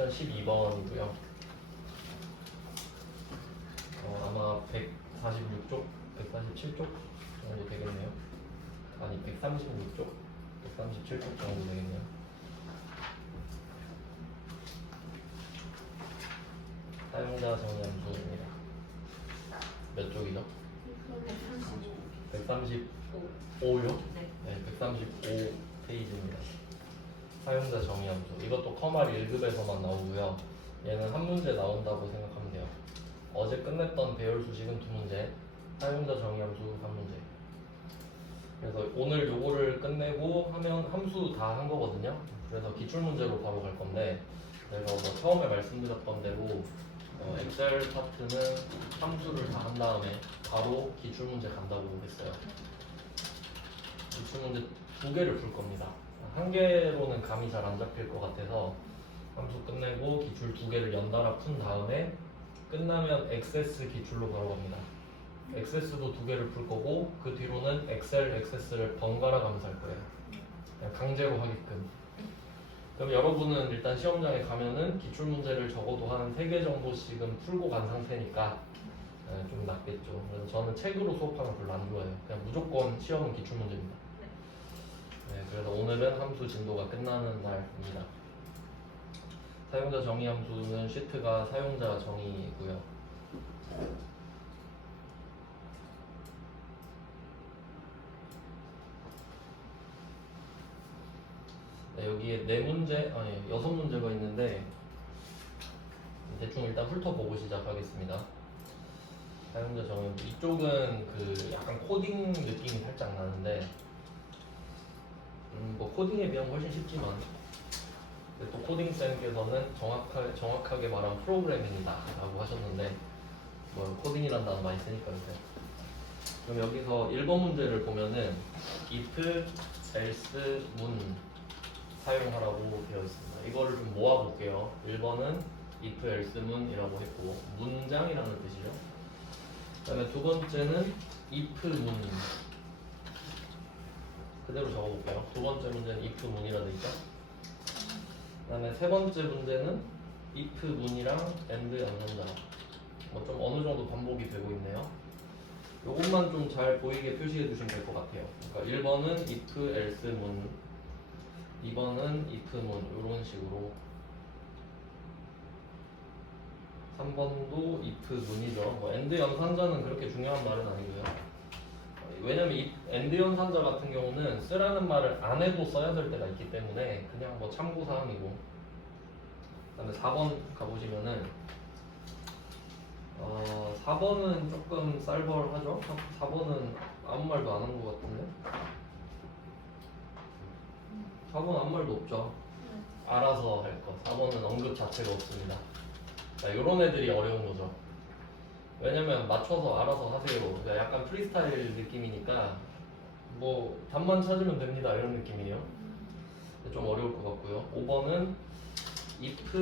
퀘스천 12번이고요. 아마 146쪽, 147쪽 정도 되겠네요. 아니 136쪽, 137쪽 정도 되겠네요. 사용자 정의함수입니다. 몇 쪽이죠? 135요? 네, 135페이지입니다. 사용자 정의함수. 이것도 커말 1급에서만 나오고요. 얘는 한 문제 나온다고 생각하면 돼요. 어제 끝냈던 배열 수식은 2문제, 사용자 정의함수 1문제. 그래서 오늘 요거를 끝내고 하면 함수 다 한 거거든요. 그래서 기출문제로 바로 갈 건데, 제가 뭐 처음에 말씀드렸던 대로 엑셀 파트는 함수를 다 한 다음에 바로 기출문제 간다고 했어요. 기출문제 2개를 풀 겁니다. 한 개로는 감이 잘 안 잡힐 것 같아서 함수 끝내고 기출 2개를 연달아 푼 다음에 끝나면 액세스 기출로 바로 갑니다. 액세스도 2개를 풀 거고 그 뒤로는 엑셀 액세스를 번갈아 가면서 할 거예요. 그냥 강제로 하게끔. 그럼 여러분은 일단 시험장에 가면은 기출문제를 적어도 한 3개 정도씩은 풀고 간 상태니까 좀 낫겠죠. 그래서 저는 책으로 수업하면 별로 안 좋아해요. 그냥 무조건 시험은 기출문제입니다. 네, 그래서 오늘은 함수 진도가 끝나는 날입니다. 사용자 정의 함수는 시트가 사용자 정의이고요. 네, 여기에 4문제, 아니 6문제가 있는데 대충 일단 훑어보고 시작하겠습니다. 사용자 정의 함수. 이쪽은 그 약간 코딩 느낌이 살짝 나는데 뭐 코딩에 비하면 훨씬 쉽지만 또 코딩쌤께서는 정확하게 말하면 프로그래밍이다 라고 하셨는데 뭐 코딩이란 단어 많이 쓰니까 요새. 그럼 여기서 1번 문제를 보면은 if, else, 문 사용하라고 되어 있습니다. 이거를 좀 모아볼게요. 1번은 if, else, 문이라고 했고 문장이라는 뜻이죠. 그 다음에 두 번째는 if, 문 그대로 적어볼게요. 두 번째 문제는 if, 문이라 되어 있죠. 그 다음에 세 번째 문제는 if, 문이랑 and 연산자 뭐 좀 어느 정도 반복이 되고 있네요. 요것만 좀 잘 보이게 표시해 주시면 될 것 같아요. 그러니까 1번은 if, else, 문 2번은 if, 문 이런 식으로 3번도 if, 문이죠. 뭐 and 연산자는 그렇게 중요한 말은 아니고요. 왜냐면 이 and 연산자 같은 경우는 쓰라는 말을 안 해도 써야 될 때가 있기 때문에 그냥 뭐 참고사항이고. 그 다음에 4번 가보시면은 4번은 조금 쌀벌하죠? 4번은 아무 말도 안 한 것 같은데? 4번 아무 말도 없죠? 알아서 할 거. 4번은 언급 자체가 없습니다. 자, 요런 애들이 어려운 거죠. 왜냐면 맞춰서 알아서 하세요. 그러니까 약간 프리스타일 느낌이니까 뭐 답만 찾으면 됩니다 이런 느낌이에요. 좀 어려울 것 같고요. 5번은 if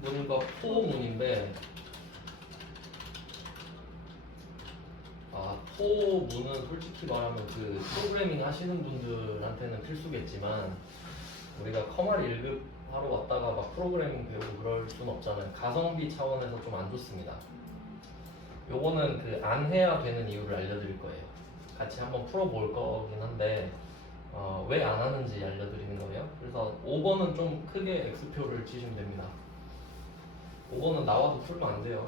문과 for 문인데 for 문은 솔직히 말하면 그 프로그래밍 하시는 분들한테는 필수겠지만 우리가 커말 1급 하러 왔다가 막 프로그래밍 배우고 그럴 순 없잖아요. 가성비 차원에서 좀 안 좋습니다. 요거는 그 안 해야 되는 이유를 알려드릴 거예요. 같이 한번 풀어볼 거긴 한데 왜 안 하는지 알려드리는 거예요. 그래서 5번은 좀 크게 X표를 치시면 됩니다. 5번은 나와도 풀면 안 돼요.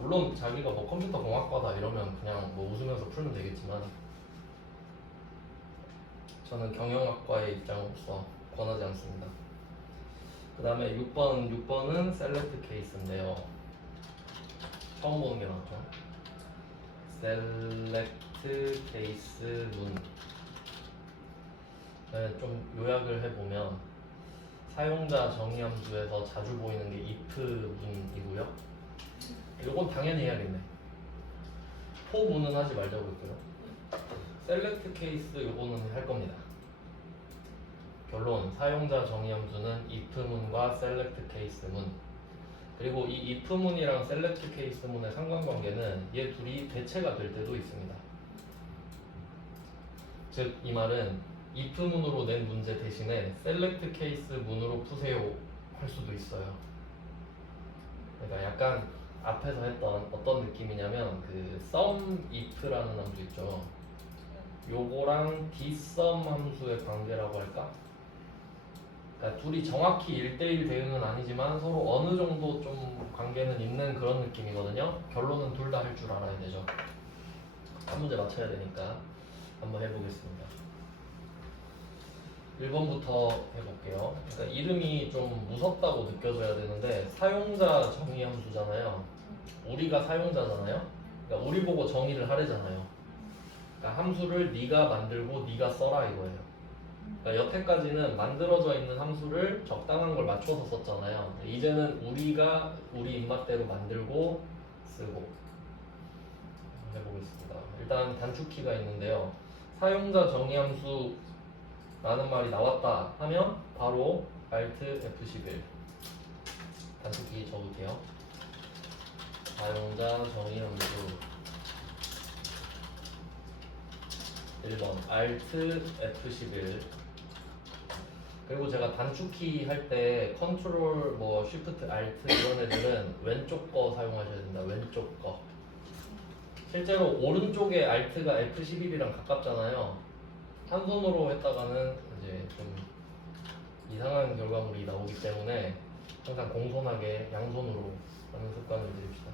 물론 자기가 뭐 컴퓨터 공학과다 이러면 그냥 뭐 웃으면서 풀면 되겠지만 저는 경영학과의 입장으로서 권하지 않습니다. 그 다음에 6번은 셀렉트 케이스인데요. 처음 보는 게 나왔죠. 셀렉트 케이스 문. 네, 좀 요약을 해보면 사용자 정의 함수에서 자주 보이는 게 if 문이고요. 이건 당연히 해야겠네. for 문은 하지 말자고 했고요. 셀렉트 케이스 요거는 할 겁니다. 결론 사용자 정의 함수는 if 문과 셀렉트 케이스 문. 그리고 이 if 문이랑 셀렉트 케이스 문의 상관관계는 얘 둘이 대체가 될 때도 있습니다. 즉 이 말은 if 문으로 낸 문제 대신에 셀렉트 케이스 문으로 푸세요 할 수도 있어요. 그러니까 약간 앞에서 했던 어떤 느낌이냐면 그 sum if라는 함수 있죠. 요거랑 dsum 함수의 관계라고 할까? 그러니까 둘이 정확히 1대1 대응은 아니지만 서로 어느 정도 좀 관계는 있는 그런 느낌이거든요. 결론은 둘 다 할 줄 알아야 되죠. 한 문제 맞춰야 되니까 한번 해보겠습니다. 1번부터 해볼게요. 그러니까 이름이 좀 무섭다고 느껴져야 되는데 사용자 정의 함수잖아요. 우리가 사용자잖아요. 그러니까 우리 보고 정의를 하래잖아요. 그러니까 함수를 네가 만들고 네가 써라 이거예요. 그러니까 여태까지는 만들어져 있는 함수를 적당한 걸 맞춰서 썼잖아요. 이제는 우리가 우리 입맛대로 만들고 쓰고 해보겠습니다. 일단 단축키가 있는데요. 사용자 정의 함수라는 말이 나왔다 하면 바로 Alt F11 단축키 적을게요. 사용자 정의 함수 1번 Alt F11 그리고 제가 단축키 할 때 컨트롤 뭐 쉬프트 알트 이런 애들은 왼쪽 거 사용하셔야 된다. 왼쪽 거. 실제로 오른쪽에 알트가 F11이랑 가깝잖아요. 한 손으로 했다가는 이제 좀 이상한 결과물이 나오기 때문에 항상 공손하게 양손으로 하는 습관을 들입시다.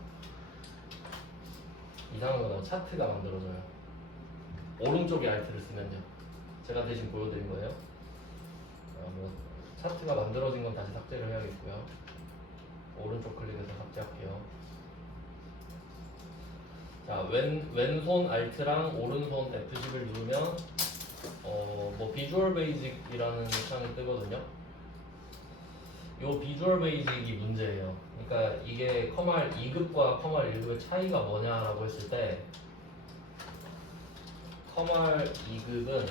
이상한 거 나오면 차트가 만들어져요. 오른쪽에 알트를 쓰면요. 제가 대신 보여드린 거예요. 뭐 차트가 만들어진 건 다시 삭제를 해야겠고요. 오른쪽 클릭해서 삭제할게요. 자, 왼손 Alt랑 오른손 F10을 누르면 뭐 비주얼 베이직이라는 창이 뜨거든요. 요 비주얼 베이직이 문제예요. 그러니까 이게 커말 2급과 커말 1급의 차이가 뭐냐라고 했을 때 커말 2급은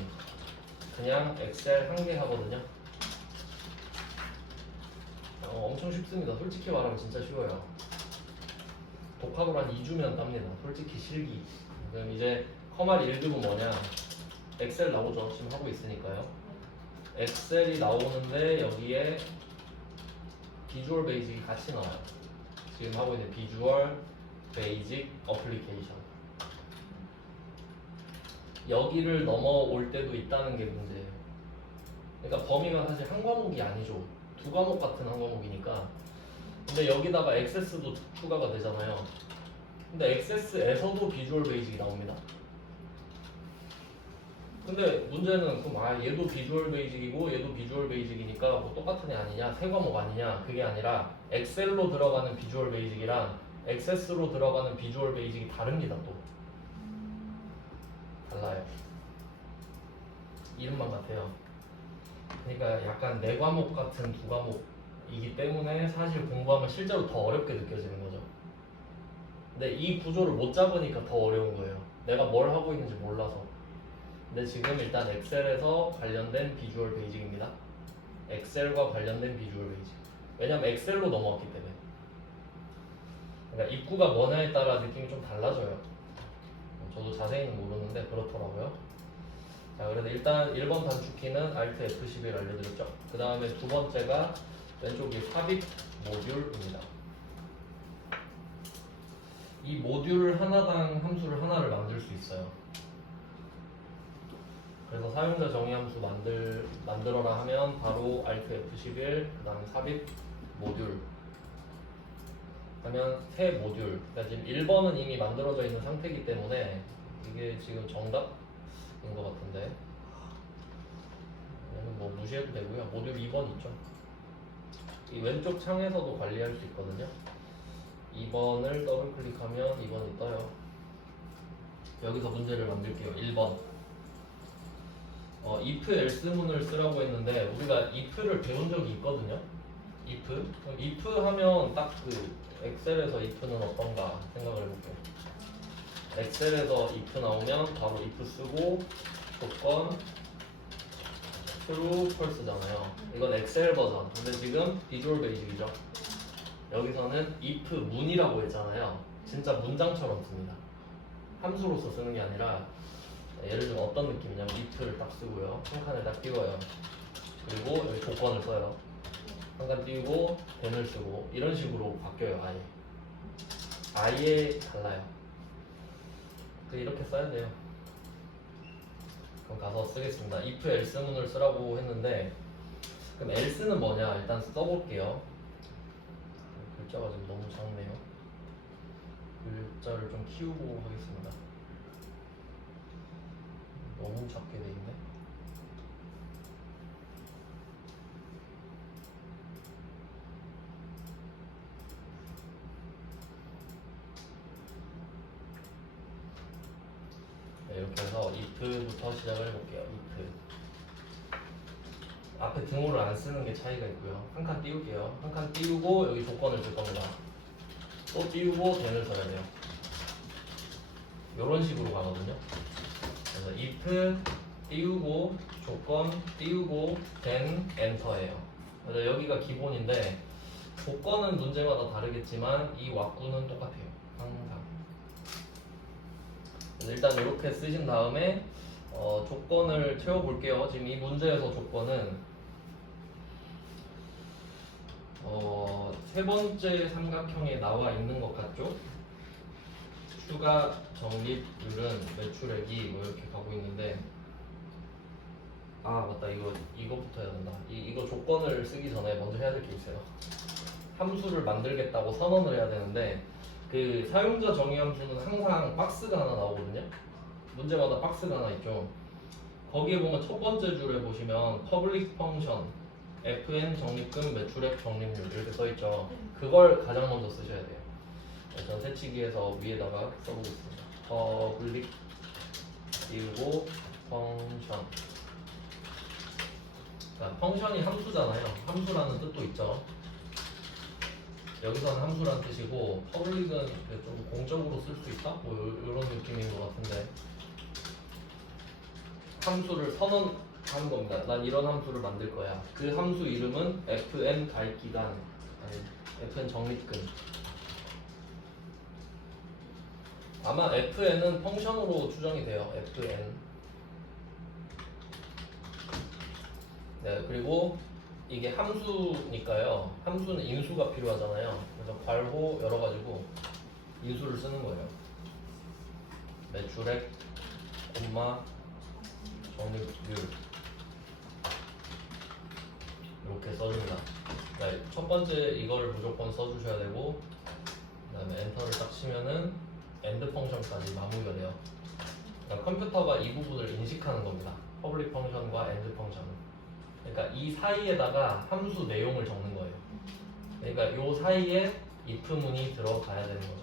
그냥 엑셀 한 개 하거든요. 엄청 쉽습니다. 솔직히 말하면 진짜 쉬워요. 독학으로 한 2주면 땁니다. 솔직히 실기. 그럼 이제 커말 1급은 뭐냐? 엑셀 나오죠. 지금 하고 있으니까요. 엑셀이 나오는데 여기에 비주얼 베이직이 같이 나와요. 지금 하고 있는 비주얼 베이직 어플리케이션. 여기를 넘어올 때도 있다는 게 문제예요. 그러니까 범위가 사실 한 과목이 아니죠. 두 과목 같은 한 과목이니까. 근데 여기다가 액세스도 추가가 되잖아요. 근데 액세스에서도 비주얼 베이직이 나옵니다. 근데 문제는 그럼 얘도 비주얼 베이직이고 얘도 비주얼 베이직이니까 뭐 똑같은 애 아니냐, 세 과목 아니냐, 그게 아니라 엑셀로 들어가는 비주얼 베이직이랑 액세스로 들어가는 비주얼 베이직이 다릅니다. 또 달라요. 이름만 같아요. 그러니까 약간 네 과목 같은 두 과목이기 때문에 사실 공부하면 실제로 더 어렵게 느껴지는 거죠. 근데 이 구조를 못 잡으니까 더 어려운 거예요. 내가 뭘 하고 있는지 몰라서. 근데 지금 일단 엑셀에서 관련된 비주얼 베이직입니다. 엑셀과 관련된 비주얼 베이직. 왜냐면 엑셀로 넘어왔기 때문에. 그러니까 입구가 뭐냐에 따라 느낌이 좀 달라져요. 저도 자세히는 모르는데 그렇더라고요. 자, 그래서 일단 1번 단축키는 Alt F11 알려드렸죠. 그 다음에 두 번째가 왼쪽이 삽입 모듈입니다. 이 모듈 하나당 함수를 하나를 만들 수 있어요. 그래서 사용자 정의 함수 만들어라 하면 바로 Alt F11 그 다음에 삽입 모듈 하면 새 모듈. 그러니까 지금 1번은 이미 만들어져 있는 상태이기 때문에 이게 지금 정답인 것 같은데 얘는 뭐 무시해도 되고요. 모듈 2번 있죠. 이 왼쪽 창에서도 관리할 수 있거든요. 2번을 더블 클릭하면 2번이 떠요. 여기서 문제를 만들게요. 1번 if else문을 쓰라고 했는데 우리가 if를 배운 적이 있거든요. if 하면 딱 그 엑셀에서 if는 어떤가 생각을 해볼게요. 엑셀에서 if 나오면 바로 if 쓰고 조건 true, false잖아요. 이건 엑셀 버전. 근데 지금 비주얼 베이직이죠. 여기서는 if 문이라고 했잖아요. 진짜 문장처럼 씁니다. 함수로서 쓰는 게 아니라 예를 들면 어떤 느낌이냐면 if를 딱 쓰고요. 한 칸에 딱 띄워요. 그리고 여기 조건을 써요. 한 칸 띄우고 then을 쓰고 이런 식으로 바뀌어요. 아예 달라요. 이렇게 써야 돼요. 그럼 가서 쓰겠습니다. if else문을 쓰라고 했는데 그럼 else는 뭐냐 일단 써볼게요. 글자가 지금 너무 작네요. 글자를 좀 키우고 하겠습니다. 너무 작게 돼 있네. 네, 이렇게 해서 if부터 시작을 해볼게요. if 앞에 등호를 안 쓰는 게 차이가 있고요. 한 칸 띄울게요. 한 칸 띄우고 여기 조건을 줄 겁니다. 또 띄우고 then을 써야 돼요. 이런 식으로 가거든요. 그래서 if 띄우고 조건 띄우고 then enter예요. 그래서 여기가 기본인데 조건은 문제마다 다르겠지만 이 왁구는 똑같아요. 항상. 그래서 일단 이렇게 쓰신 다음에 조건을 채워볼게요. 지금 이 문제에서 조건은 세 번째 삼각형에 나와 있는 것 같죠? 추가 적립률은 매출액이 뭐 이렇게 가고 있는데 아 맞다 이거부터 해야 된다. 이거 조건을 쓰기 전에 먼저 해야 될 게 있어요. 함수를 만들겠다고 선언을 해야 되는데 그 사용자 정의 함수는 항상 박스가 하나 나오거든요. 문제마다 박스가 하나 있죠. 거기에 보면 첫 번째 줄에 보시면 public function fn 적립금 매출액 적립률 이렇게 써있죠. 그걸 가장 먼저 쓰셔야 돼요. 전 새치기에서 위에다가 써보겠습니다. public 띄우고 function. 펑션이 함수잖아요. 함수라는 뜻도 있죠. 여기서는 함수란 뜻이고 public은 좀 공적으로 쓸 수 있다? 뭐 이런 느낌인 것 같은데 함수를 선언하는 겁니다. 난 이런 함수를 만들 거야. 그 함수 이름은 fn 가입기간 아니 fn 적립금. 아마 fn은 펑션으로 추정이 돼요. fn. 네, 그리고 이게 함수니까요. 함수는 인수가 필요하잖아요. 그래서 괄호 열어가지고 인수를 쓰는 거예요. 매출액, 콤마, 적립률 이렇게 써줍니다. 그러니까 첫 번째 이거를 무조건 써주셔야 되고 그 다음에 엔터를 딱 치면은 엔드 펑션까지 마무리가 돼요. 그러니까 컴퓨터가 이 부분을 인식하는 겁니다. 퍼블릭 펑션과 엔드 펑션. 그러니까 이 사이에다가 함수 내용을 적는 거예요. 그러니까 요 사이에 if문이 들어가야 되는 거죠.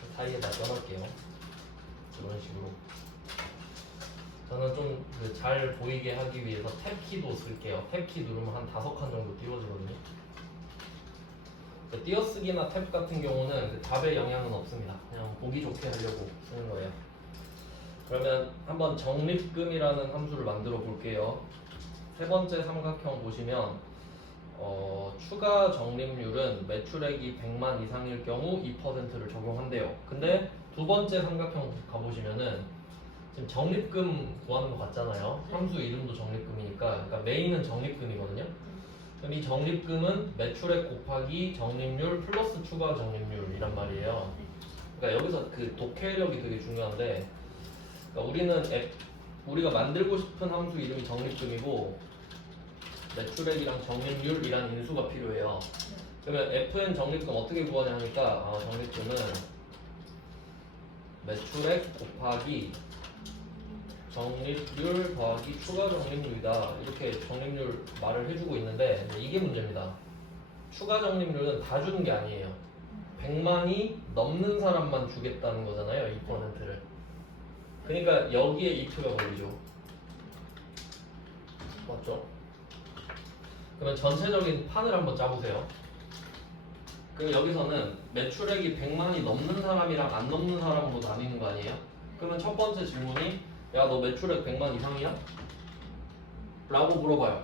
그 사이에다 써놓을게요. 이런 식으로. 저는 좀 잘 보이게 하기 위해서 탭키도 쓸게요. 탭키 누르면 한 5칸 정도 띄워지거든요. 띄어쓰기나 탭 같은 경우는 그 답에 영향은 없습니다. 그냥 보기 좋게 하려고 쓰는 거예요. 그러면 한번 적립금이라는 함수를 만들어 볼게요. 세 번째 삼각형 보시면 추가 적립률은 매출액이 100만 이상일 경우 2%를 적용한대요. 근데 두 번째 삼각형 가보시면은 지금 적립금 구하는 거 같잖아요. 함수 이름도 적립금이니까 그러니까 메인은 적립금이거든요. 그럼 이 적립금은 매출액 곱하기 적립률 플러스 추가 적립률이란 말이에요. 그러니까 여기서 그 독해력이 되게 중요한데 그러니까 우리가 만들고 싶은 함수 이름이 적립금이고 매출액이랑 적립률이란 인수가 필요해요. 그러면 fn 적립금 어떻게 구하냐 하니까 적립금은 매출액 곱하기 적립률 더하기 추가 적립률이다. 이렇게 적립률 말을 해주고 있는데 이게 문제입니다. 추가 적립률은 다 주는 게 아니에요. 100만이 넘는 사람만 주겠다는 거잖아요. 2%를. 그러니까 여기에 if가 걸리죠. 맞죠? 그러면 전체적인 판을 한번 짜보세요. 그럼 여기서는 매출액이 100만이 넘는 사람이랑 안 넘는 사람으로 나뉘는 거 아니에요? 그러면 첫 번째 질문이 야 너 매출액 100만 이상이야? 라고 물어봐요.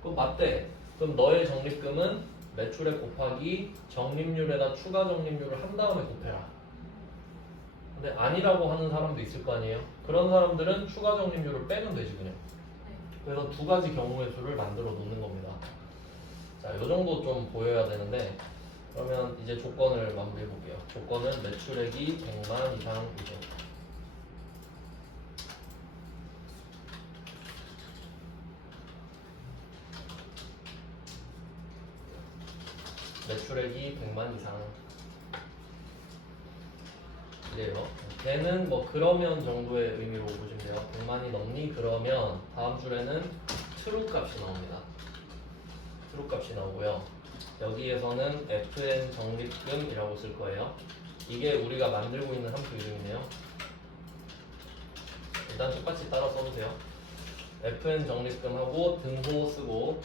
그럼 맞대. 그럼 너의 적립금은 매출액 곱하기 적립률에다 추가 적립률을 한 다음에 곱해라. 근데 아니라고 하는 사람도 있을 거 아니에요? 그런 사람들은 추가 적립률을 빼면 되지 그냥. 그래서 두 가지 경우의 수를 만들어 놓는 겁니다. 자, 이 정도 좀 보여야 되는데 그러면 이제 조건을 마무리해 볼게요. 조건은 매출액이 100만 이상이죠. 매출액이 100만 이상. 이래요. 걔는 뭐 그러면 정도의 의미로 보시면 돼요. 100만이 넘니? 그러면 다음 줄에는 true 값이 나옵니다. true 값이 나오고요. 여기에서는 fn 적립금이라고 쓸 거예요. 이게 우리가 만들고 있는 함수 이름이네요. 일단 똑같이 따라 써보세요. fn 적립금하고 등호 쓰고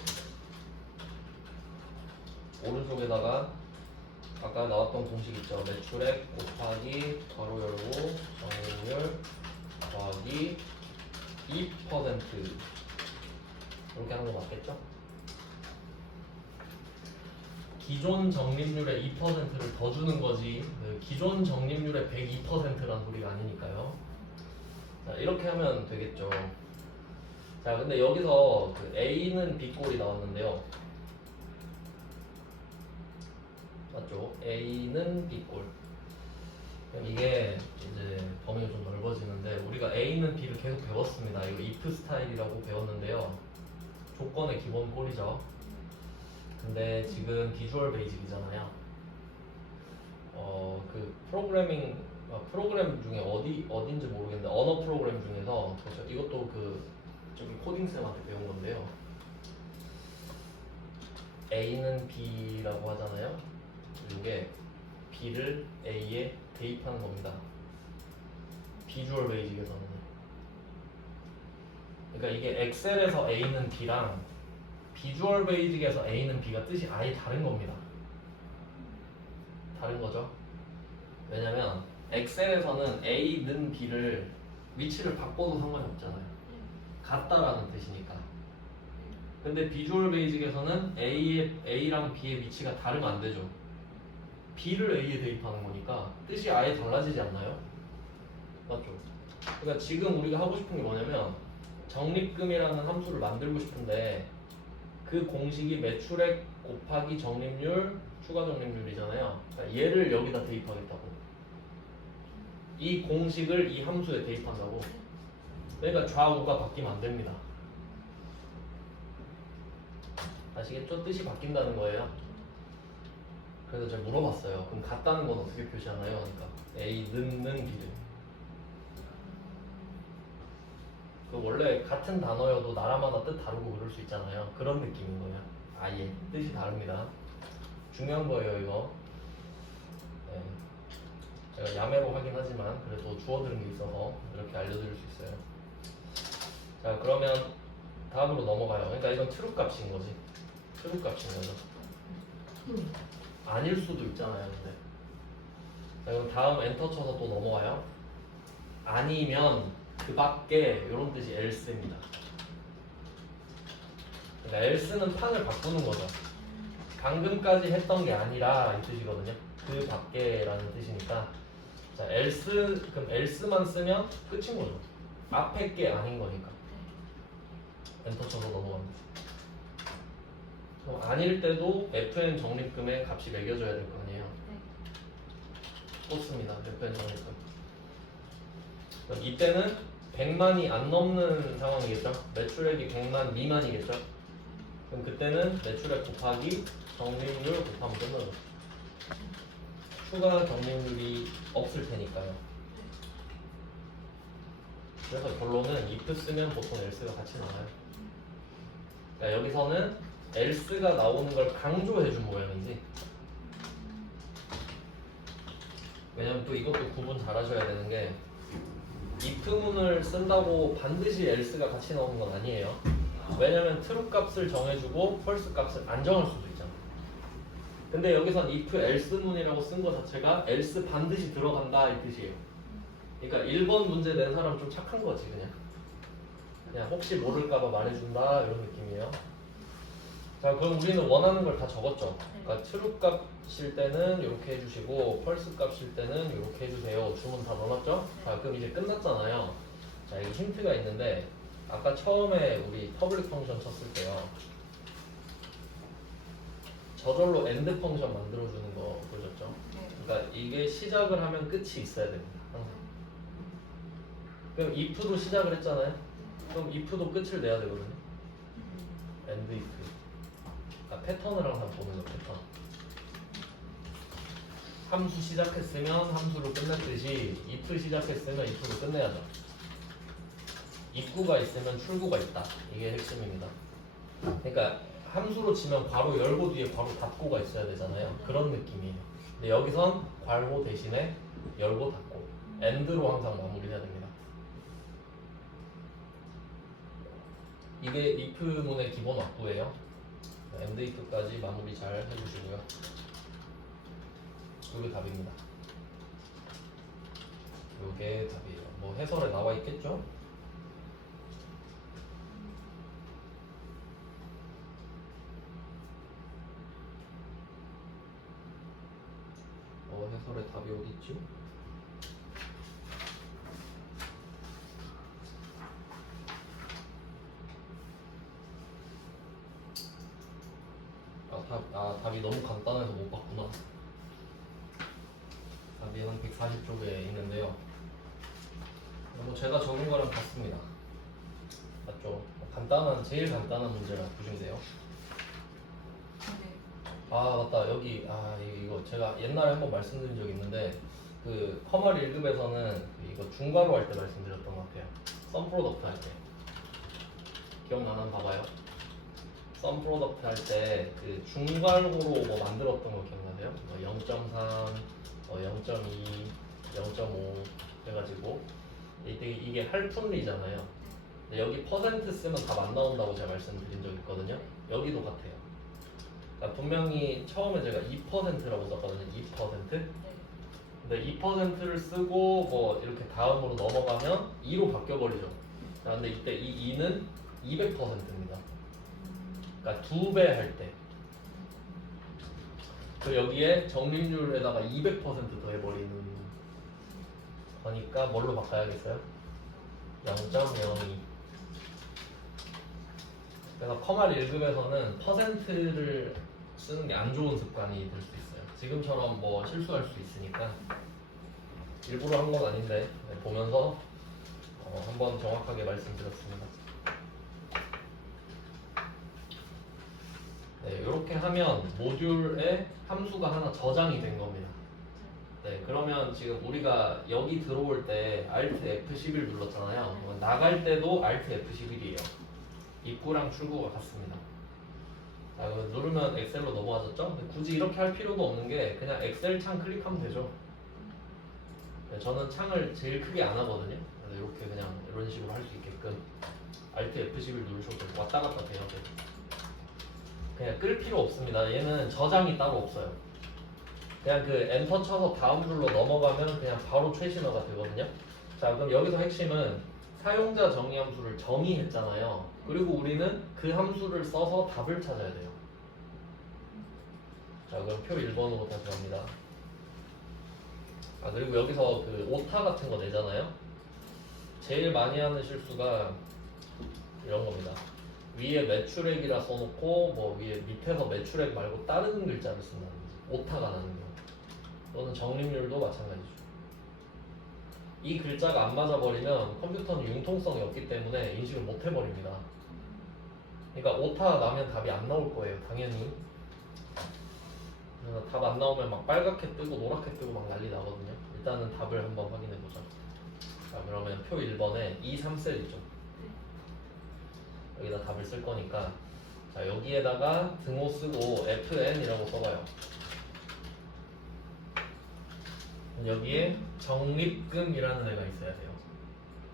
오른쪽에다가 아까 나왔던 공식 있죠. 매출액 곱하기 괄호 열고 적립률 더하기 2% 이렇게 하는 거 맞겠죠? 기존 적립률의 2%를 더 주는 거지 기존 적립률의 102%란 소리가 아니니까요. 자, 이렇게 하면 되겠죠. 자, 근데 여기서 그 A는 B꼴이 나왔는데요. 맞죠? A는 B꼴. 이게 이제 범위가 좀 넓어지는데 우리가 A는 B를 계속 배웠습니다. 이거 if 스타일이라고 배웠는데요. 조건의 기본 꼴이죠. 근데 지금 비주얼 베이직이잖아요. 그 프로그램 중에 어딘지 모르겠는데 언어 프로그램 중에서 그렇죠. 이것도 그 저기 코딩 쌤한테 배운 건데요. A는 B라고 하잖아요. 이게 B를 A에 대입하는 겁니다. 비주얼 베이직에서는. 그러니까 이게 엑셀에서 A는 B랑 비주얼 베이직에서 A는 B가 뜻이 아예 다른 겁니다. 다른 거죠. 왜냐면 엑셀에서는 A는 B를 위치를 바꿔도 상관이 없잖아요. 같다라는 뜻이니까. 근데 비주얼 베이직에서는 A랑 B의 위치가 다르면 안 되죠. B를 A에 대입하는 거니까 뜻이 아예 달라지지 않나요? 맞죠? 그러니까 지금 우리가 하고 싶은 게 뭐냐면 적립금이라는 함수를 만들고 싶은데 그 공식이 매출액 곱하기 적립률 추가 적립률이잖아요. 그러니까 얘를 여기다 대입하겠다고. 이 공식을 이 함수에 대입한다고. 그러니까 좌우가 바뀌면 안 됩니다. 아시겠죠? 뜻이 바뀐다는 거예요. 그래서 제가 물어봤어요. 그럼 같다는 건 어떻게 표시하나요? 그러니까 A는 B를. 그 원래 같은 단어여도 나라마다 뜻 다르고 그럴 수 있잖아요. 그런 느낌인 거예요. 아예 뜻이 다릅니다. 중요한 거예요 이거. 네. 제가 야매로 하긴 하지만 그래도 주워들은 게 있어서 이렇게 알려드릴 수 있어요. 자, 그러면 다음으로 넘어가요. 그러니까 이건 트루 값인 거지. 트루 값인 거죠. 아닐 수도 있잖아요. 근데 자, 그럼 다음 엔터 쳐서 또 넘어가요. 아니면 그 밖에 이런 뜻이 else입니다. 그러니까 else는 판을 바꾸는 거죠. 방금까지 했던 게 아니라 이 뜻이거든요. 그 밖에라는 뜻이니까 자, 그럼 else만 쓰면 끝인 거죠. 앞에 게 아닌 거니까. 엔터 쳐서 넘어갑니다. 그럼 아닐 때도 fn 적립금의 값이 매겨져야 될 거 아니에요. 꽂습니다. fn 적립금. 그럼 이때는 100만이 안 넘는 상황이겠죠. 매출액이 100만 미만이겠죠. 그럼 그때는 매출액 곱하기 적립률 곱하면 끝나죠. 추가 적립률이 없을 테니까요. 그래서 결론은 if 쓰면 보통 else가 같이 나와요. 그러니까 여기서는 else가 나오는 걸 강조해 준 모양이지. 왜냐면 또 이것도 구분 잘 하셔야 되는 게 if문을 쓴다고 반드시 else가 같이 나오는 건 아니에요. 왜냐면 true 값을 정해주고 false 값을 안 정할 수도 있잖아. 근데 여기선 if else문이라고 쓴 거 자체가 else 반드시 들어간다 이 뜻이에요. 그러니까 1번 문제 낸 사람 좀 착한 거지 그냥 혹시 모를까봐 말해준다 이런 느낌이에요. 자, 그럼 우리는 원하는 걸 다 적었죠. 그러니까 true 값일 때는 이렇게 해주시고 false 값일 때는 이렇게 해주세요. 주문 다 넣어놨죠? 자, 그럼 이제 끝났잖아요. 자, 여기 힌트가 있는데 아까 처음에 우리 퍼블릭 펑션 쳤을 때요. 저절로 엔드 펑션 만들어주는 거 보셨죠? 네. 그러니까 이게 시작을 하면 끝이 있어야 됩니다. 항상. 그럼 if로 시작을 했잖아요. 그럼 if도 끝을 내야 되거든요. end if. 그러니까 패턴을 항상 보는 거 패턴. 함수 시작했으면 함수를 끝냈듯이 if 시작했으면 if로 끝내야죠. 입구가 있으면 출구가 있다. 이게 핵심입니다. 그러니까 함수로 치면 괄호 열고 뒤에 괄호 닫고가 있어야 되잖아요. 그런 느낌이에요. 근데 여기선 괄호 대신에 열고 닫고 end로 항상 마무리해야 됩니다. 이게 if문의 기본 확도예요. end if까지 마무리 잘 해주시고요. 이게 답입니다. 이게 답이에요. 뭐 해설에 나와 있겠죠? 해설의 답이 어디 있지? 답이 너무 간단해서 못 봤구나. 답이 한 140쪽에 있는데요. 뭐 제가 적은 거랑 같습니다. 맞죠? 제일 간단한 문제라 보시면 돼요. 네. 아 맞다 여기 이거 제가 옛날에 한번 말씀드린 적이 있는데 그 커머리 1급에서는 이거 중괄호 할 때 말씀드렸던 것 같아요. 썸 프로덕트 할 때 기억나나 봐봐요. 썸 프로덕트 할 때 그 중괄호로 뭐 만들었던 거 기억나세요? 0.3, 0.2, 0.5 해가지고 이게 할푼리잖아요. 근데 여기 퍼센트 쓰면 답 안 나온다고 제가 말씀드린 적 있거든요. 여기도 같아요. 그러니까 분명히 처음에 제가 2%라고 썼거든요. 2%. 근데 2%를 쓰고 뭐 이렇게 다음으로 넘어가면 2로 바뀌어 버리죠. 근데 이때 이 2는 200%입니다. 그러니까 2배 할 때. 그 여기에 적립률에다가 200% 더해버리는 거니까 뭘로 바꿔야겠어요? 0.02. 그래서 커말 1급에서는 퍼센트를 쓰는 게 안 좋은 습관이 될 수 있어요. 지금처럼 뭐 실수할 수 있으니까 일부러 한 건 아닌데 보면서 한번 정확하게 말씀드렸습니다. 네, 이렇게 하면 모듈에 함수가 하나 저장이 된 겁니다. 네, 그러면 지금 우리가 여기 들어올 때 Alt F11 눌렀잖아요. 나갈 때도 Alt F11이에요. 입구랑 출구가 같습니다. 자, 누르면 엑셀로 넘어가졌죠? 근데 굳이 이렇게 할 필요도 없는 게 그냥 엑셀 창 클릭하면 되죠. 네, 저는 창을 제일 크게 안 하거든요. 그래서 이렇게 그냥 이런 식으로 할 수 있게끔 Alt F11 누르셔도 되고 왔다 갔다 돼요. 그냥 끌 필요 없습니다. 얘는 저장이 따로 없어요. 그냥 그 엔터 쳐서 다음 줄로 넘어가면 그냥 바로 최신어가 되거든요. 자, 그럼 여기서 핵심은 사용자 정의 함수를 정의했잖아요. 그리고 우리는 그 함수를 써서 답을 찾아야 돼요. 자, 그럼 표 1번으로 다시 갑니다. 그리고 여기서 그 오타 같은 거 내잖아요. 제일 많이 하는 실수가 이런 겁니다. 위에 매출액이라 써놓고 뭐 위에 밑에서 매출액 말고 다른 글자를 쓴다는 거지. 오타가 나는 거. 또는 적립률도 마찬가지죠. 이 글자가 안 맞아버리면 컴퓨터는 융통성이 없기 때문에 인식을 못 해버립니다. 그러니까 오타 나면 답이 안 나올 거예요, 당연히. 그래서 답 안 나오면 막 빨갛게 뜨고 노랗게 뜨고 막 난리 나거든요. 일단은 답을 한번 확인해 보자. 자, 그러면 표 1번에 2, 3셀이죠. 여기다 답을 쓸 거니까 자, 여기에다가 등호 쓰고 FN이라고 써봐요. 여기에 적립금이라는 애가 있어야 돼요.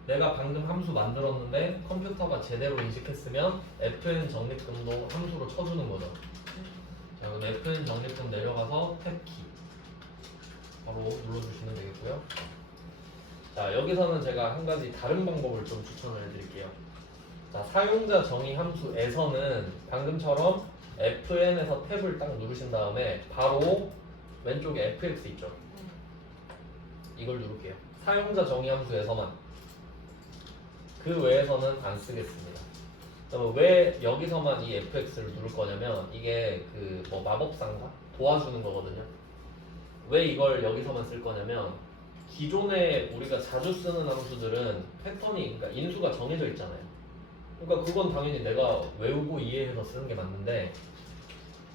내가 방금 함수 만들었는데 컴퓨터가 제대로 인식했으면 FN 적립금도 함수로 쳐주는 거죠. 자, 그럼 FN 적립금 내려가서 탭키 바로 눌러주시면 되겠고요. 자, 여기서는 제가 한 가지 다른 방법을 좀 추천을 해드릴게요. 자, 사용자 정의 함수에서는 방금처럼 FN에서 탭을 딱 누르신 다음에 바로 왼쪽에 FX 있죠. 이걸 누를게요. 사용자 정의 함수에서만. 그 외에서는 안 쓰겠습니다. 그러면 왜 여기서만 이 fx를 누를 거냐면 이게 그 뭐 마법사인가? 도와주는 거거든요. 왜 이걸 여기서만 쓸 거냐면 기존에 우리가 자주 쓰는 함수들은 패턴이 그러니까 인수가 정해져 있잖아요. 그러니까 그건 당연히 내가 외우고 이해해서 쓰는 게 맞는데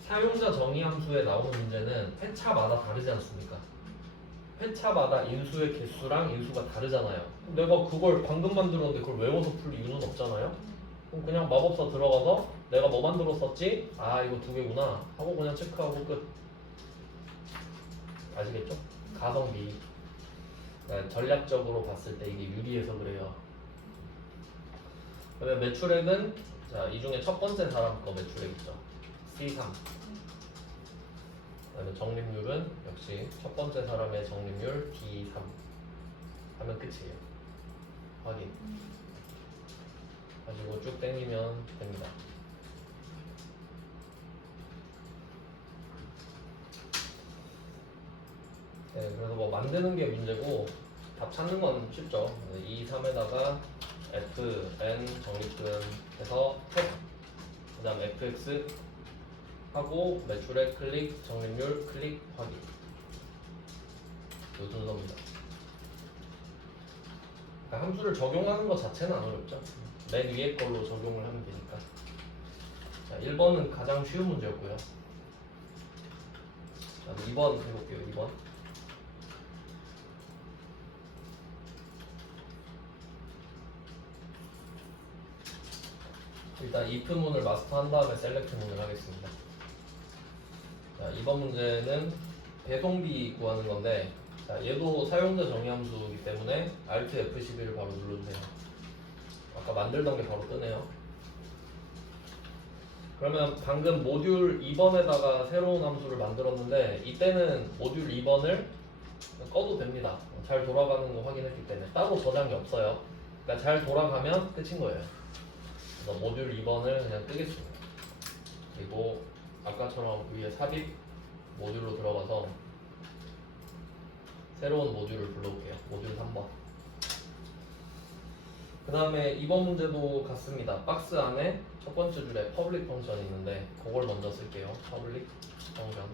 사용자 정의 함수에 나오는 문제는 회차마다 다르지 않습니까? 회차마다 인수의 개수랑 인수가 다르잖아요. 내가 그걸 방금 만들었는데 그걸 외워서 풀 이유는 없잖아요. 그럼 그냥 마법사 들어가서 내가 뭐 만들었었지? 아 이거 두 개구나 하고 그냥 체크하고 끝. 아시겠죠? 가성비. 그러니까 전략적으로 봤을 때 이게 유리해서 그래요. 그러면 매출액은 자, 이 중에 첫 번째 사람 거 매출액 있죠. C3. 그다음에 적립률은 역시 첫 번째 사람의 적립률 B3 하면 끝이에요. 확인. 가지고 쭉 당기면 됩니다. 네, 그래서 뭐 만드는 게 문제고 답 찾는 건 쉽죠. 2, 3에다가 f, n 적립금 해서 그 다음 fx 하고 매출액 클릭, 적립률 클릭, 확인. 이 순서입니다. 그러니까 함수를 적용하는 것 자체는 안 어렵죠. 맨 위에 걸로 적용을 하면 되니까. 자, 1번은 가장 쉬운 문제였고요. 자, 2번 해볼게요. 2번. 일단 if문을 마스터한 다음에 셀렉트문을 하겠습니다. 자, 이번 문제는 배송비 구하는 건데 자, 얘도 사용자 정의 함수이기 때문에 Alt F11을 바로 눌러주세요. 아까 만들던 게 바로 뜨네요. 그러면 방금 모듈 2번에다가 새로운 함수를 만들었는데 이때는 모듈 2번을 꺼도 됩니다. 잘 돌아가는 거 확인했기 때문에 따로 저장이 없어요. 그러니까 잘 돌아가면 끝인 거예요. 그래서 모듈 2번을 그냥 끄겠습니다. 그리고 아까처럼 위에 삽입 모듈로 들어가서 새로운 모듈을 불러올게요. 모듈 3번. 그 다음에 이번 문제도 같습니다. 박스 안에 첫 번째 줄에 public 펑션이 있는데 그걸 먼저 쓸게요. public 펑션.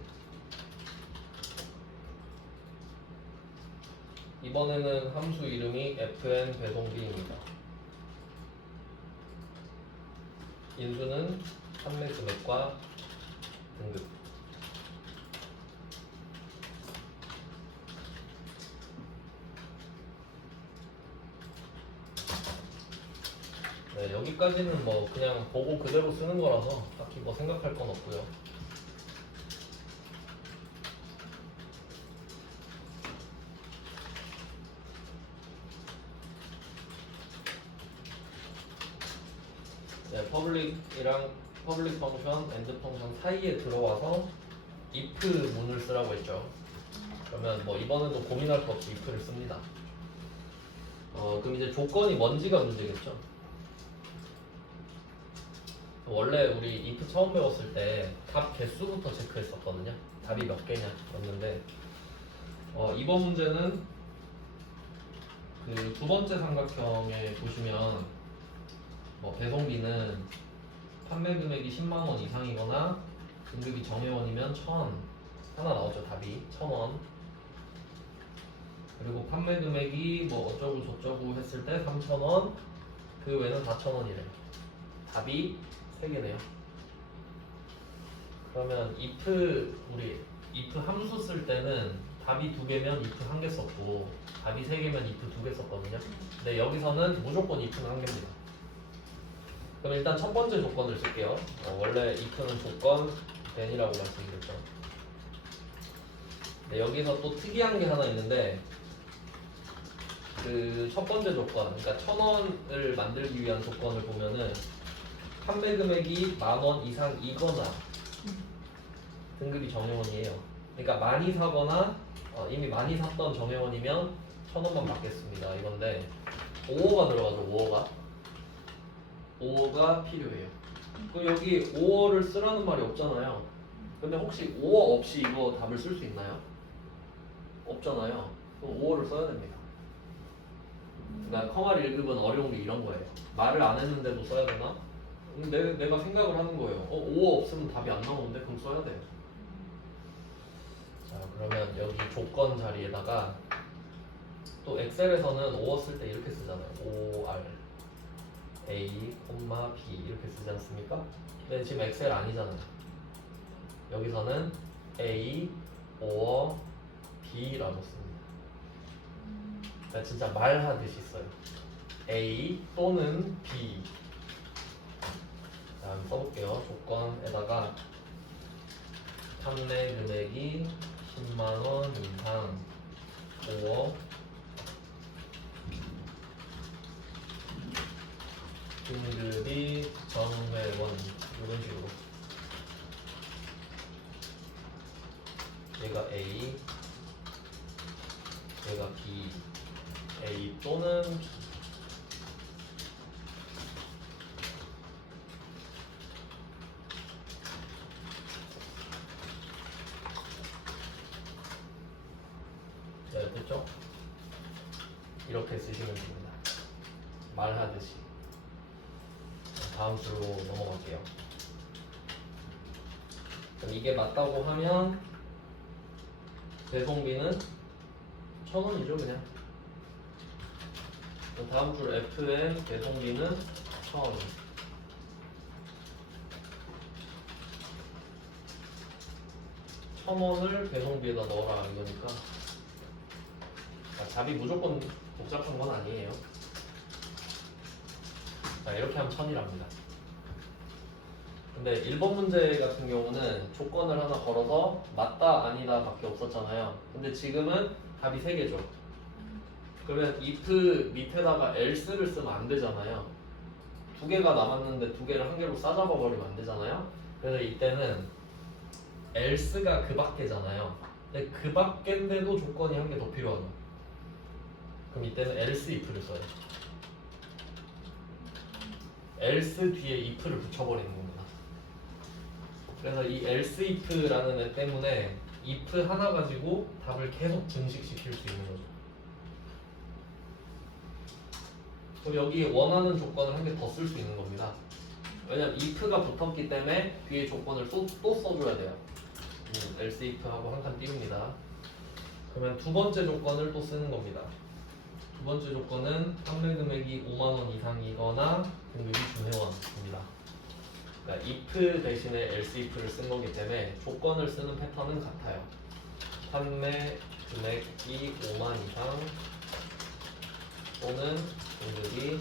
이번에는 함수 이름이 fn 배송비입니다. 인수는 판매 금액과 등급. 네, 여기까지는 뭐 그냥 보고 그대로 쓰는 거라서 딱히 뭐 생각할 건 없고요. 네, 퍼블릭이랑 퍼블릭 펑션, 엔드 펑션 사이에 들어와서 if 문을 쓰라고 했죠. 그러면 뭐 이번에도 고민할 거 없이 if를 씁니다. 그럼 이제 조건이 뭔지가 문제겠죠. 원래 우리 if 처음 배웠을 때 답 개수부터 체크했었거든요. 답이 몇 개냐였는데 이번 문제는 그 두 번째 삼각형에 보시면 뭐 배송비는 판매 금액이 10만 원 이상이거나 등급이 정회원이면 1,000원 하나 나오죠. 답이 1,000원. 그리고 판매 금액이 뭐 어쩌고 저쩌고 했을 때 3,000원, 그 외는 4,000원이래요. 답이 3개네요. 그러면 우리 if 함수 쓸 때는 답이 2개면 if 1개 썼고 답이 3개면 if 2개 썼거든요. 근데 여기서는 무조건 if는 1개입니다. 그럼 일단 첫 번째 조건을 쓸게요. 원래 if는 조건 then이라고 말씀드렸죠. 네, 여기서 또 특이한 게 하나 있는데 그 첫 번째 조건, 그러니까 1,000원을 만들기 위한 조건을 보면은 판매 금액이 10,000원 이상이거나 등급이 정회원이에요. 그러니까 많이 사거나 이미 많이 샀던 정회원이면 1,000원만 받겠습니다. 이건데 5호가 들어가죠. 5호가 필요해요. 그럼 여기 5호를 쓰라는 말이 없잖아요. 근데 혹시 5호 없이 이거 답을 쓸 수 있나요? 없잖아요. 그럼 5호를 써야 됩니다. 그러니까 커마 1급은 어려운 게 이런 거예요. 말을 안 했는데도 써야 되나? 내가 생각을 하는 거예요. 5 없으면 답이 안 나오는데 그럼 써야 돼. 자, 그러면 여기 조건 자리에다가 또 엑셀에서는 5 쓸 때 이렇게 쓰잖아요. OR A, B 이렇게 쓰지 않습니까? 근데 지금 엑셀 아니잖아요. 여기서는 A, or B라고 씁니다. 그러니까 진짜 말하듯이 써요. A 또는 B. 자, 한번 써볼게요. 조건에다가 판매 금액이 10만원 이상 or 등급이 정회원 이런 식으로 얘가 A 얘가 B A 또는 B 네, 됐죠? 이렇게 쓰시면 됩니다. 말하듯이. 다음 줄로 넘어갈게요. 그럼 이게 맞다고 하면 배송비는 1,000원이죠 그냥. 그럼 다음 줄 F의 배송비는 1,000원. $1,000을 배송비에다 넣어라 이거니까. 답이 무조건 복잡한 건 아니에요. 자, 이렇게 하면 1,000이랍니다. 근데 1번 문제 같은 경우는 조건을 하나 걸어서 맞다 아니다 밖에 없었잖아요. 근데 지금은 답이 3개죠. 그러면 if 밑에다가 else를 쓰면 안 되잖아요. 2개가 남았는데 2개를 한 개로 싸잡아 버리면 안 되잖아요. 그래서 이때는 else가 그 밖에잖아요. 근데 그 밖인데도 조건이 한 개 더 필요하죠. 그럼 이때는 else if를 써요. else 뒤에 if를 붙여버리는 겁니다. 그래서 이 else if라는 애 때문에 if 하나 가지고 답을 계속 증식시킬 수 있는 거죠. 그럼 여기 원하는 조건을 한 개 더 쓸 수 있는 겁니다. 왜냐면 if가 붙었기 때문에 뒤에 조건을 또 써줘야 돼요. else if하고 한 칸 띄웁니다. 그러면 두 번째 조건을 또 쓰는 겁니다. 두 번째 조건은 판매 금액이 5만원 이상이거나 등급이 준회원입니다. 그러니까 if 대신에 else if를 쓴 거기 때문에 조건을 쓰는 패턴은 같아요. 판매 금액이 5만 이상 또는 등급이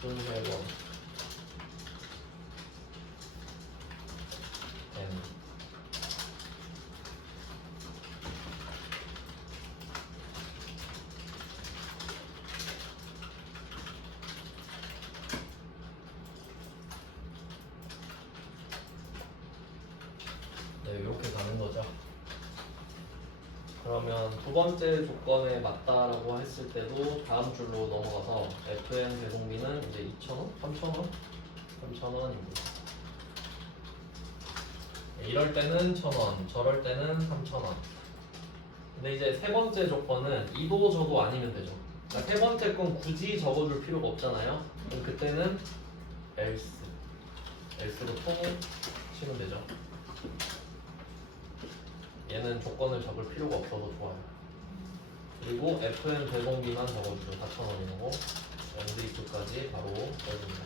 준회원 네, 이렇게 가는 거죠. 그러면 두 번째 조건에 맞다라고 했을 때도 다음 줄로 넘어가서 FN 배송비는 이제 2,000원? 3,000원? 3,000원입니다. 이럴 때는 1,000원, 저럴 때는 3,000원. 근데 이제 세 번째 조건은 이도 저도 아니면 되죠. 그러니까 세 번째 건 굳이 적어줄 필요가 없잖아요. 그럼 그때는 else로 통을 치면 되죠. 얘는 조건을 적을 필요가 없어서 좋아요. 그리고 FN 배송비만 적어주죠. 4,000원인 거고 엔드이프까지 바로 써줍니다.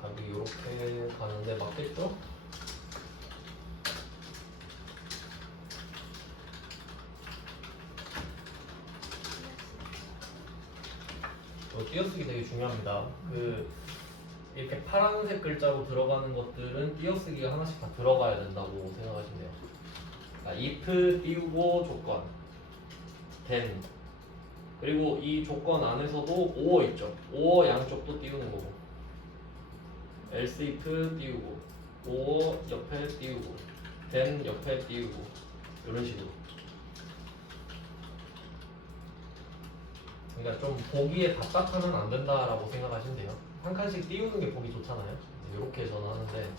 답이 이렇게 가는데 맞겠죠? 띄어쓰기 되게 중요합니다. 이렇게 파란색 글자로 들어가는 것들은 띄어쓰기가 하나씩 다 들어가야 된다고 생각하시면 돼요. if 띄우고 조건 then 그리고 이 조건 안에서도 or 있죠. or 양쪽도 띄우는 거고 else if 띄우고 or 옆에 띄우고 then 옆에 띄우고 이런 식으로. 그러니까 좀 보기에 답답하면 안 된다라고 생각하시면 돼요. 한 칸씩 띄우는 게 보기 좋잖아요. 이렇게 저는 하는데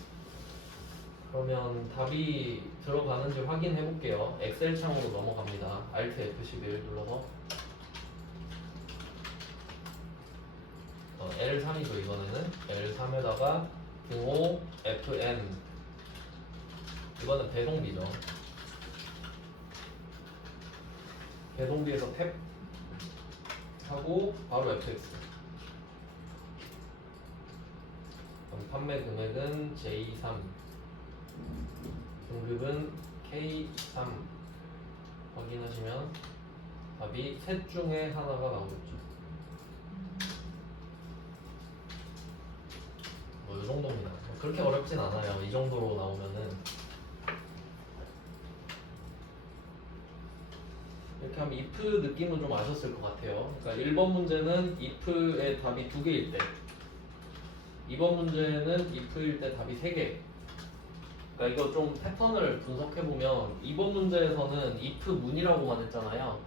그러면 답이 들어가는지 확인해 볼게요. 엑셀 창으로 넘어갑니다. Alt F11 눌러서 L3이죠. 이번에는 L3에다가 등호 FN, 이거는 배송비죠. 배송비에서 탭 하고 바로 FX. 그럼 판매 금액은 J3, 등급은 K3 확인하시면 답이 셋 중에 하나가 나오겠죠. 뭐 이 정도입니다. 그렇게 어렵진 않아요. 이 정도로 나오면은. 이렇게 하면 if 느낌은 좀 아셨을 것 같아요. 그러니까 1번 문제는 if의 답이 2개일 때, 2번 문제는 if일 때 답이 3개. 그러니까 이거 좀 패턴을 분석해보면 2번 문제에서는 if 문이라고만 했잖아요.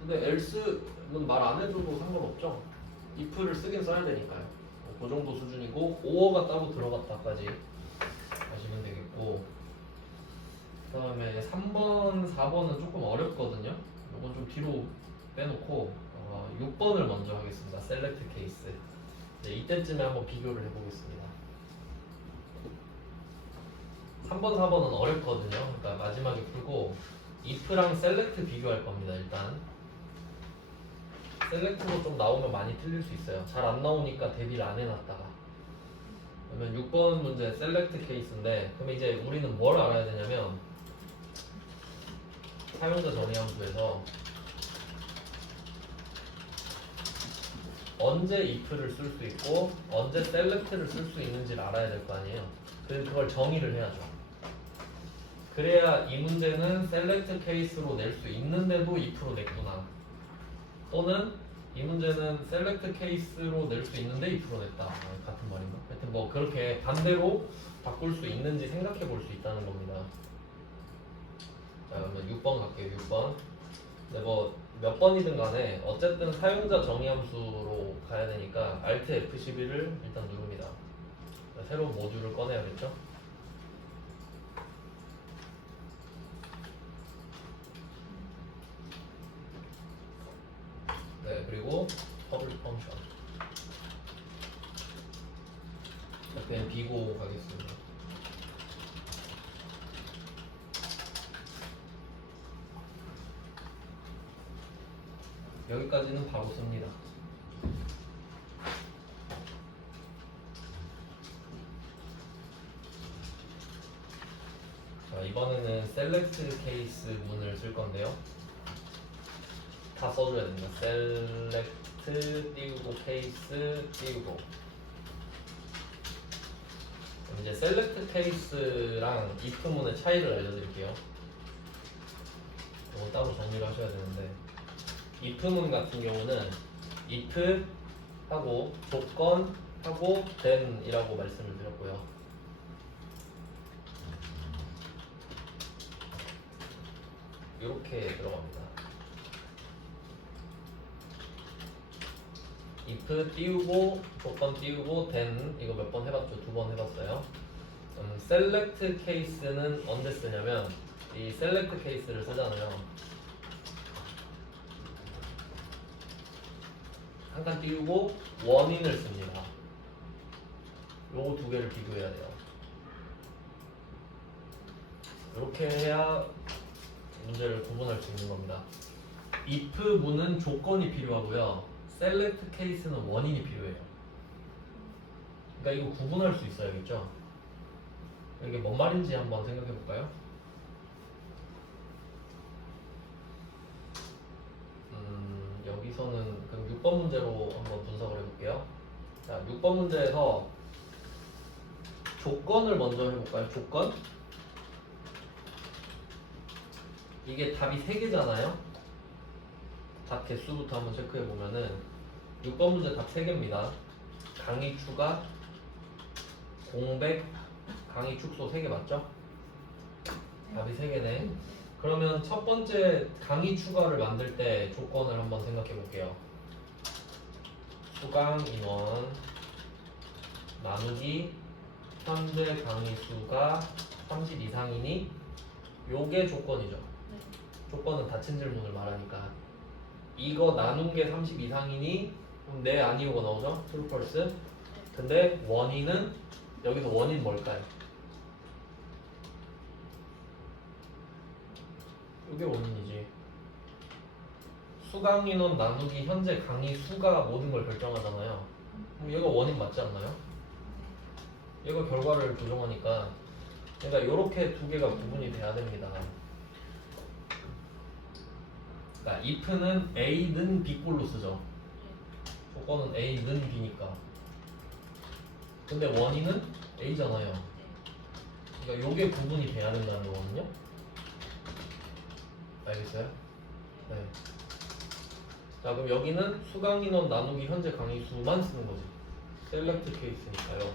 근데 else는 말 안 해줘도 상관없죠. if를 쓰긴 써야 되니까요. 그 정도 수준이고 5어가 따로 들어갔다까지 아시면 되겠고, 그 다음에 3번, 4번은 조금 어렵거든요. 이건 좀 뒤로 빼놓고 6번을 먼저 하겠습니다. 셀렉트 케이스. 네, 이때쯤에 한번 비교를 해보겠습니다. 3번, 4번은 어렵거든요. 그러니까 마지막에 풀고 if랑 셀렉트 비교할 겁니다. 일단 셀렉트로 좀 나오면 많이 틀릴 수 있어요. 잘 안 나오니까 대비를 안 해놨다가. 그러면 6번 문제 셀렉트 케이스인데, 그럼 이제 우리는 뭘 알아야 되냐면 사용자 정의 함수에서 언제 if를 쓸 수 있고 언제 select를 쓸 수 있는지를 알아야 될 거 아니에요. 그래서 그걸 정의를 해야죠. 그래야 이 문제는 select 케이스로 낼 수 있는데도 if로 냈구나, 또는 이 문제는 select 케이스로 낼 수 있는데 if로 냈다, 같은 말인가? 하여튼 뭐 그렇게 반대로 바꿀 수 있는지 생각해 볼 수 있다는 겁니다. 자, 그러면 6번 갈게요. 6번. 근데 뭐 몇 번이든 간에 어쨌든 사용자 정의 함수로 가야 되니까 Alt F11을 일단 누릅니다. 새로운 모듈을 꺼내야겠죠? 네, 그리고 public function. 그냥 비고 가겠습니다. 여기까지는 바로 씁니다. 자, 이번에는 select case 문을 쓸 건데요. 다 써줘야 됩니다. select 띄우고 case 띄우고. 그럼 이제 select case랑 if 문의 차이를 알려드릴게요. 이거 따로 정리를 하셔야 되는데, if문 같은 경우는 if 하고 조건 하고 then 이라고 말씀을 드렸고요. 이렇게 들어갑니다. if 띄우고 조건 띄우고 then, 이거 몇 번 해봤죠? 2번 해봤어요. select case는 언제 쓰냐면 이 select case를 쓰잖아요. 한 칸 띄우고 원인을 씁니다. 요거 두 개를 비교해야 돼요. 이렇게 해야 문제를 구분할 수 있는 겁니다. if 문은 조건이 필요하고요, select case는 원인이 필요해요. 그러니까 이거 구분할 수 있어야겠죠. 이게 뭔 말인지 한번 생각해 볼까요? 여기서는 그럼 6번 문제로 한번 분석을 해볼게요. 자, 6번 문제에서 조건을 먼저 해볼까요? 조건? 이게 답이 3개잖아요? 답 개수부터 한번 체크해보면은 6번 문제 답 3개입니다. 강의 추가, 공백, 강의 축소 3개 맞죠? 답이 3개네. 그러면 첫 번째 강의 추가를 만들 때 조건을 한번 생각해 볼게요. 수강 인원 나누기 현재 강의 수가 30 이상이니 요게 조건이죠. 네. 조건은 닫힌 질문을 말하니까 이거 나눈 게 30 이상이니 그럼 네 아니오가 나오죠. true false. 근데 원인은 여기서 원인 뭘까요? 이게 원인이지. 수강 인원 나누기 현재 강의 수가 모든 걸 결정하잖아요. 그럼 얘가 원인 맞지 않나요? 얘가 결과를 조정하니까 그러니까 이렇게 두 개가 구분이 돼야 됩니다. 그러니까 if는 A는 B 꼴로 쓰죠. 조건은 A는 B니까. 근데 원인은 A잖아요. 그러니까 요게 구분이 돼야 된다는 거거든요. 알겠어요? 네. 자 그럼 여기는 수강 인원 나누기 현재 강의 수만 쓰는 거지. 셀렉트 케이스니까요.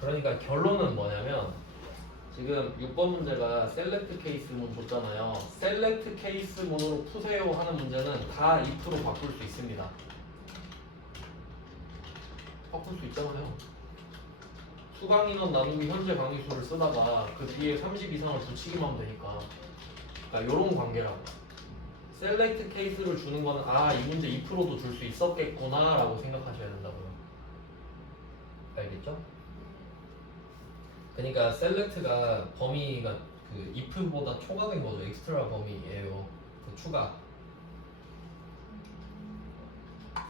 그러니까 결론은 뭐냐면 지금 6번 문제가 셀렉트 케이스문 줬잖아요. 셀렉트 케이스문으로 푸세요 하는 문제는 다 if로 바꿀 수 있습니다. 바꿀 수 있잖아요. 수강 인원 나누기 현재 강의 수를 쓰다가 그 뒤에 30 이상을 붙이기만 하면 되니까. 그러니까 요런 관계라고. 셀렉트 케이스를 주는 거는 아 이 문제 2%도 줄 수 있었겠구나 라고 생각하셔야 된다고요. 알겠죠? 그러니까 셀렉트가 범위가 그 if보다 초과된 거죠. 엑스트라 범위예요. 그 추가.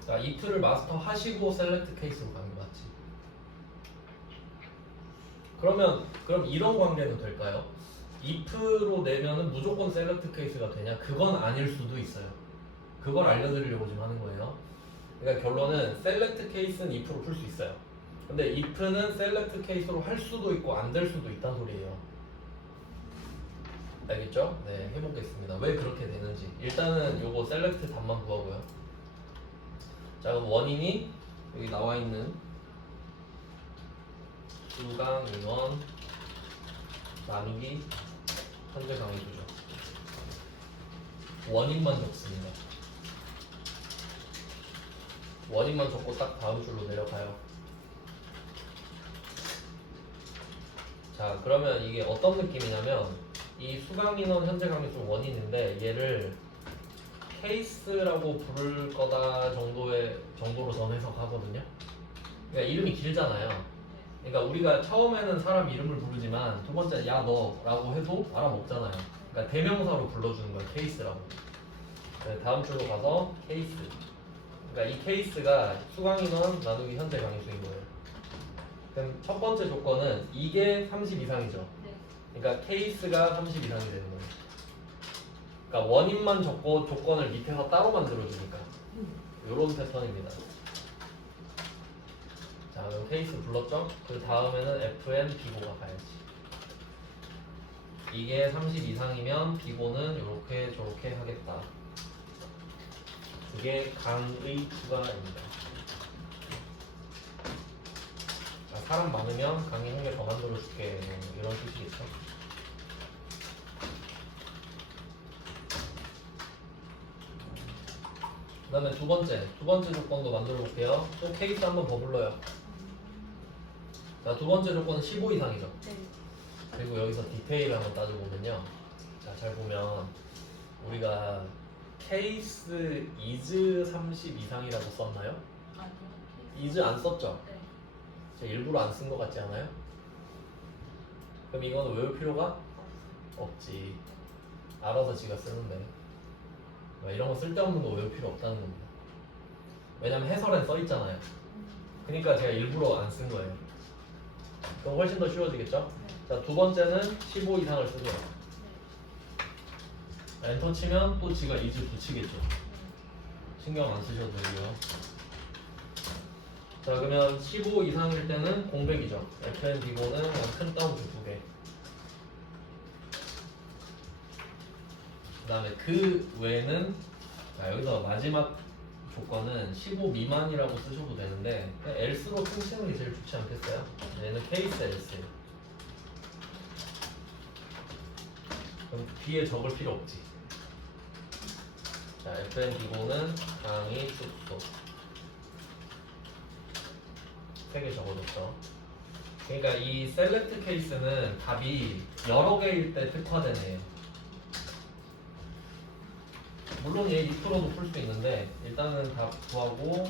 자 if를 마스터 하시고 셀렉트 케이스로 가는 게 맞지. 그럼 이런 관계는 될까요? if로 내면은 무조건 셀렉트 케이스가 되냐? 그건 아닐 수도 있어요. 그걸 알려드리려고 지금 하는 거예요. 그러니까 결론은 셀렉트 케이스는 if로 풀 수 있어요. 근데 if는 셀렉트 케이스로 할 수도 있고 안 될 수도 있다는 소리예요. 알겠죠? 네, 해보겠습니다. 왜 그렇게 되는지. 일단은 요거 셀렉트 답만 구하고요. 자, 그럼 원인이 여기 나와 있는 수강 인원 나누기 현재 강의 수죠. 원인만 적습니다. 원인만 적고 딱 다음 줄로 내려가요. 자, 그러면 이게 어떤 느낌이냐면 이 수강 인원 현재 강의 수 원인인데 얘를 케이스라고 부를 거다 정도로 저는 해석하거든요. 그러니까 이름이 길잖아요. 그러니까 우리가 처음에는 사람 이름을 부르지만 두 번째 야 너라고 해도 알아먹잖아요. 그러니까 대명사로 불러주는 거예요. 케이스라고. 네, 다음 줄로 가서 케이스. 그러니까 이 케이스가 수강 인원 나누기 현재 강의수인 거예요. 그럼 첫 번째 조건은 이게 30 이상이죠. 그러니까 케이스가 30 이상이 되는 거예요. 그러니까 원인만 적고 조건을 밑에서 따로 만들어주니까 이런 패턴입니다. 자, 그럼 케이스 불렀죠? 그 다음에는 FN 비고가 가야지. 이게 30 이상이면 비고는 이렇게 저렇게 하겠다. 그게 강의 추가입니다. 자, 사람 많으면 강의 한 개 더 만들어줄게 이런 뜻이겠죠. 그 다음에 두 번째 조건도 만들어 볼게요. 또 케이스 한번 더 불러요. 자, 두 번째 조건은 15 이상이죠. 그리고 여기서 디테일을 한번 따져보면요. 자, 잘 보면 우리가 케이스 is 30 이상이라고 썼나요? is 안 썼죠? 제가 일부러 안 쓴 것 같지 않아요? 그럼 이거는 외울 필요가 없지. 알아서 지가 쓰는데 이런 거 쓸데없는 거 외울 필요 없다는 겁니다. 왜냐면 해설엔 써 있잖아요. 그러니까 제가 일부러 안 쓴 거예요. 그럼 훨씬 더 쉬워지겠죠? 자, 두 번째는 15 이상을 쓰고요. 엔터 치면 또 지가 is 붙이겠죠. 신경 안 쓰셔도 되고요. 자, 그러면 15 이상일 때는 공백이죠. FN 비고는 큰 따옴표 2개. 그 다음에 그 외에는 여기서 마지막 조건은 15 미만이라고 쓰셔도 되는데 else로 퉁치는 게 제일 좋지 않겠어요? 얘는 케이스 else예요. 그럼 뒤에 적을 필요 없지. 자, FN 비고는 강의 숙소 3개 적어줬죠. 그러니까 이 셀렉트 케이스는 답이 여러 개일 때 특화되네요. 물론 얘 2%도 풀 수 있는데 일단은 답 구하고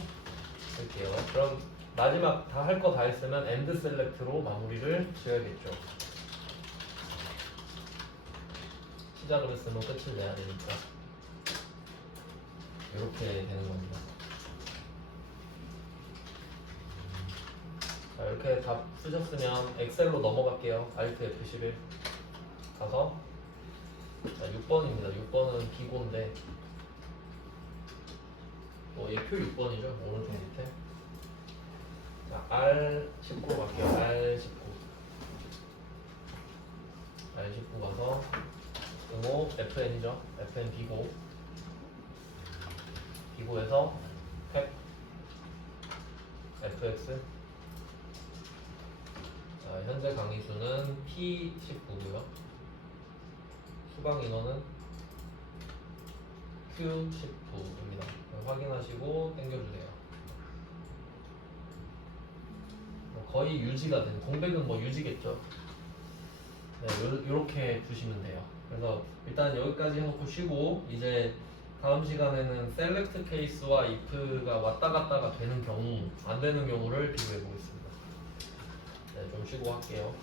할게요. 그럼 마지막 다 할 거 다 했으면 엔드 셀렉트로 마무리를 지어야겠죠. 시작을 했으면 끝을 내야 되니까 이렇게 되는 겁니다. 자, 이렇게 답 쓰셨으면 엑셀로 넘어갈게요. Alt F11 가서 자, 6번입니다. 6번은 비고인데 얘표 6번이죠. 오른쪽 밑에 자, R19 갈게요. R19 가서 응호 FN이죠. FN 비고 비고에서 탭 FX 자, 현재 강의 수는 P19고요. 수강 인원은 Q19입니다. 확인하시고 당겨주세요. 거의 유지가 된 공백은 뭐 유지겠죠. 네, 요렇게 두시면 돼요. 그래서 일단 여기까지 해놓고 쉬고 이제 다음 시간에는 셀렉트 케이스와 if가 왔다 갔다가 되는 경우 안 되는 경우를 비교해 보겠습니다. 네, 좀 쉬고 할게요.